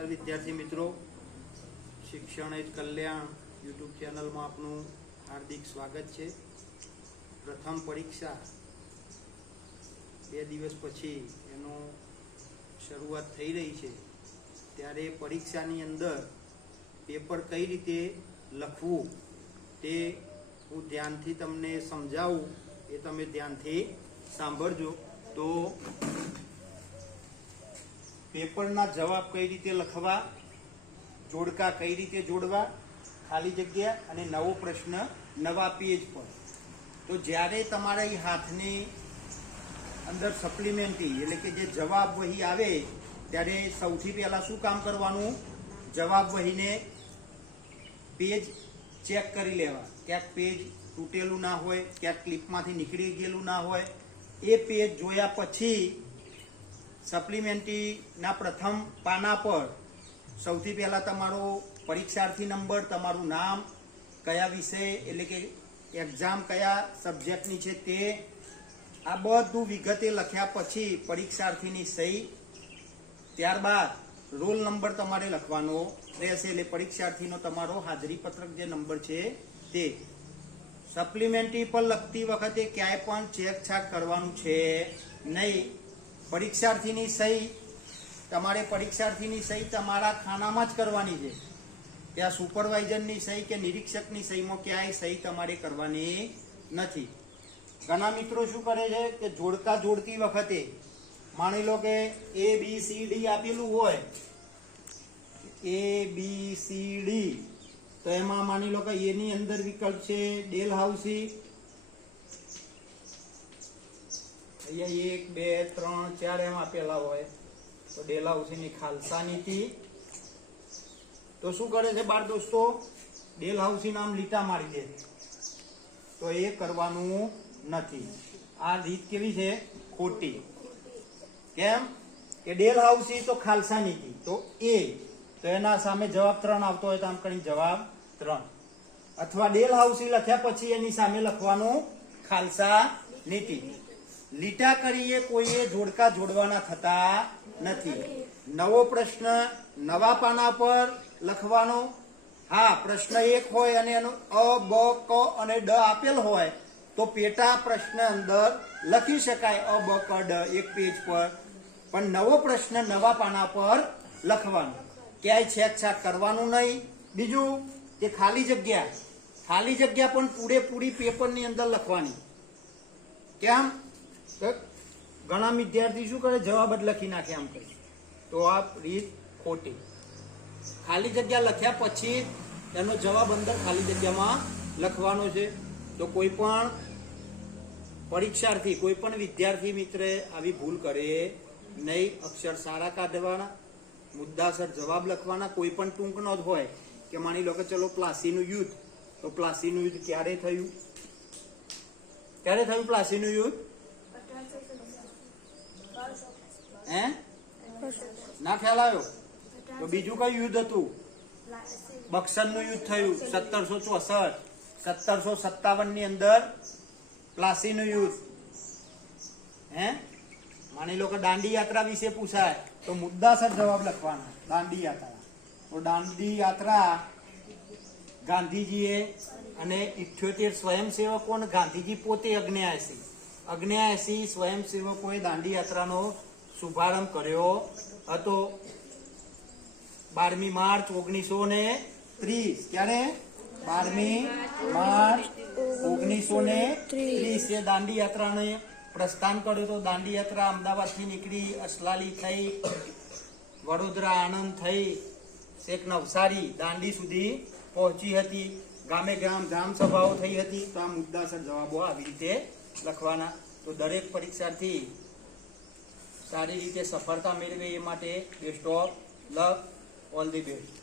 નમસ્કાર વિદ્યાર્થી મિત્રો, શિક્ષણ એ જ કલ્યાણ યુટ્યુબ ચેનલમાં આપનું હાર્દિક સ્વાગત છે। પ્રથમ પરીક્ષા 2 દિવસ પછી એનો શરૂઆત થઈ રહી છે, ત્યારે પરીક્ષાની અંદર પેપર કઈ રીતે લખવું તે હું ધ્યાનથી તમને સમજાવું, એ તમે ધ્યાનથી સાંભળજો। તો પેપરના જવાબ કઈ રીતે લખવા, જોડકા કઈ રીતે જોડવા, ખાલી જગ્યા અને નવો પ્રશ્ન નવા પેજ પર। તો જ્યારે તમારા હાથની અંદર સપ્લિમેન્ટરી એટલે કે જે જવાબ વહી આવે ત્યારે સૌથી પહેલા શું કામ કરવાનું, જવાબ વહીને પેજ ચેક કરી લેવા, ક્યાંક પેજ તૂટેલું ના હોય, ક્યાંક ક્લિપમાંથી નીકળી ગયેલું ના હોય। એ પેજ જોયા પછી સપ્લિમેન્ટરીના પ્રથમ પાના પર સૌથી પહેલા તમારો પરીક્ષાર્થી નંબર, તમારું નામ, કયા વિષય એટલે કે એક્ઝામ કયા સબ્જેક્ટની છે તે, આ બધું વિગતે લખ્યા પછી પરીક્ષાર્થીની સહી, ત્યારબાદ રોલ નંબર તમારે લખવાનો રહેશે, એટલે પરીક્ષાર્થીનો તમારો હાજરી પત્રક જે નંબર છે તે। સપ્લિમેન્ટરી પર લખતી વખતે ક્યાંય પણ ચેકછાક કરવાનું છે નહીં। પરીક્ષાર્થીની સહી તમારે પરીક્ષાર્થીની સહી તમારા ખાનામાં જ કરવાની છે, ત્યાં સુપરવાઇઝરની સહી કે નિરીક્ષકની સહીમાં ક્યાંય સહી તમારે કરવાની નથી। ઘણા મિત્રો શું કરે છે કે જોડકા જોડતી વખતે માની લો કે ABCD આપેલું હોય, ABCD, તો એમાં માની લો કે એની અંદર વિકલ્પ છે ડેલહાઉસી, અહીંયા 1 2 3 4 એમ આપેલા હોય, તો ડેલહાઉસીની ખાલસા નીતિ। તો શું કરે છે બાળ દોસ્તો, ડેલહાઉસી નામ લીટા મારી દે, તો એ કરવાનું નથી। આ રીત કેવી છે, ખોટી। કેમ કે ડેલહાઉસી તો ખાલસા નીતિ, તો એ, તો એના સામે જવાબ 3 આવતો હોય તો આમ કરીને જવાબ 3, અથવા ડેલહાઉસી લખ્યા પછી એની સામે લખવાનું ખાલસા નીતિ। લીટા કરીએ કોઈએ જોડકા જોડવાના થતા નથી। નવો પ્રશ્ન નવા પાના પર લખવાનો। હા, પ્રશ્ન 1 હોય અને એનો અ બ ક અને ડ આપેલ હોય તો પેટા પ્રશ્ન અંદર લખી શકાય, અ બ ક ડ એક પેજ પર, પણ નવો પ્રશ્ન નવા પાના પર લખવાનો, ક્યાંય છેકછાક કરવાનું નહીં। બીજું કે ખાલી જગ્યા પણ પૂરેપૂરી પેપરની અંદર લખવાની। કેમ, ઘણા વિદ્યાર્થી શું કરે, જવાબ જ લખી નાખે આમ કરી, તો આ રીત ખોટી। ખાલી જગ્યા લખ્યા પછી એનો જવાબ અંદર ખાલી જગ્યામાં લખવાનો છે। તો કોઈ પણ પરીક્ષાર્થી, કોઈ પણ વિદ્યાર્થી મિત્ર આવી ભૂલ કરે નહીં। અક્ષર સારા કાઢવાના, મુદ્દાસર જવાબ લખવાના। કોઈ પણ ટૂંકનો જ હોય કે માની લો કે ચલો પ્લાસીનું યુદ્ધ, તો પ્લાસીનું યુદ્ધ ક્યારે થયું, પ્લાસીનું યુદ્ધ? હે, ના ખ્યાલ આવ્યો? તો બીજું કયું યુદ્ધ હતું? બક્સરનું યુદ્ધ થયું 1764। 1757 ની અંદર પ્લાસીનું યુદ્ધ। હે, માની લો કે દાંડી યાત્રા વિશે પૂછાય તો મુદ્દાસર જવાબ લખવાના, દાંડી યાત્રા। તો દાંડી યાત્રા ગાંધીજીએ અને 78 સ્વયંસેવકો, ગાંધીજી પોતે 79 સ્વયંસેવકોએ દાંડી યાત્રાનો શુભારંભ કર્યો હતો 12મી માર્ચ 1930। ક્યારે? 12મી માર્ચ 1930 એ દાંડી યાત્રાને પ્રસ્થાન કર્યું હતો। દાંડી યાત્રા અમદાવાદથી નીકળી, અસલાલી થઈ, વડોદરા, આણંદ થઈ, છેક નવસારી દાંડી સુધી પહોંચી હતી। ગામે ગામ ગ્રામ સભાઓ થઈ હતી। તો આ મુદ્દાસર જવાબો આવી રીતે લખવાના। તો દરેક પરીક્ષાર્થી સારી રીતે સફળતા મેળવે એ માટે best of luck, all the best.